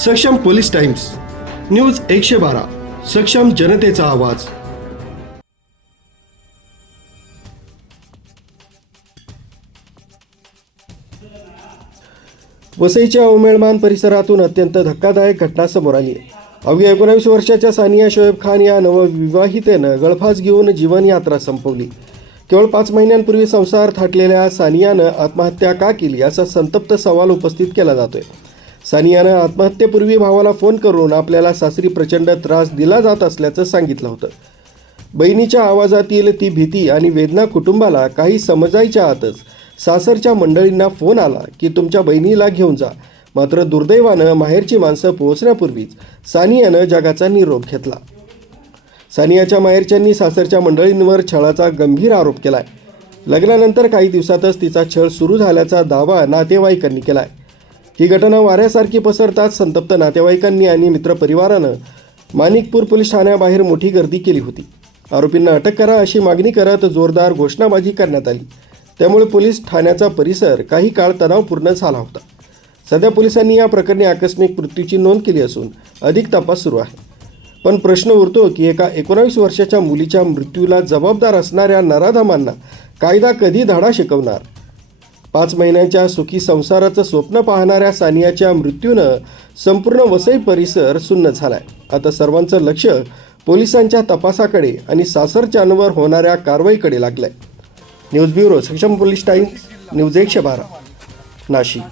सक्षम police times, news 112, सक्षम जनतेचा आवाज. वसईच्या उमेळमान परिसरातून अत्यंत धक्कादायक घटना समोर आली आहे. अवघ्या 19 वर्षाच्या सानिया शोएब खान या नवविवाहितेनं गळफास घेऊन जीवनयात्रा संपवली. केवळ 5 महिन्यांपूर्वी संसार थाटलेल्या सानियानं आत्महत्या का केली असा संतप्त सवाल उपस्थित केला जातोय. सानियानं आत्महत्येपूर्वी भावाला फोन करून आपल्याला सासरी प्रचंड त्रास दिला जात असल्याचं सांगितलं होतं. बहिणीच्या आवाजातील ती भीती आणि वेदना कुटुंबाला काही समजायच्या आतच सासरच्या मंडळींना फोन आला की तुमच्या बहिणीला घेऊन जा. मात्र दुर्दैवानं माहेरची माणसं पोहोचण्यापूर्वीच सानियानं जगाचा निरोप घेतला. सानियाच्या माहेरच्यांनी सासरच्या मंडळींवर छळाचा गंभीर आरोप केलाय. लग्नानंतर काही दिवसातच तिचा छळ सुरू झाल्याचा दावा नातेवाईकांनी केलाय. ही घटना वाऱ्यासारखी पसरताच संतप्त नातेवाईकांनी आणि मित्रपरिवारानं माणिकपूर पोलीस ठाण्याबाहेर मोठी गर्दी केली होती. आरोपींना अटक करा अशी मागणी करत जोरदार घोषणाबाजी करण्यात आली. त्यामुळे पोलीस ठाण्याचा परिसर काही काळ तणावपूर्ण झाला होता. सध्या पोलिसांनी या प्रकरणी आकस्मिक मृत्यूची नोंद केली असून अधिक तपास सुरू आहे. पण प्रश्न उरतो की एका 19 वर्षाच्या मुलीच्या मृत्यूला जबाबदार असणाऱ्या नराधमांना कायदा कधी धडा शिकवणार? 5 महिन्यांच्या सुखी संसाराचं स्वप्न पाहणाऱ्या सानियाच्या मृत्यूनं संपूर्ण वसई परिसर सुन्न झालाय. आता सर्वांचं लक्ष पोलिसांच्या तपासाकडे आणि सासरच्यांवर होणाऱ्या कारवाईकडे लागलंय. न्यूज ब्युरो, सक्षम पोलीस टाइम्स, न्यूज 112, नाशिक.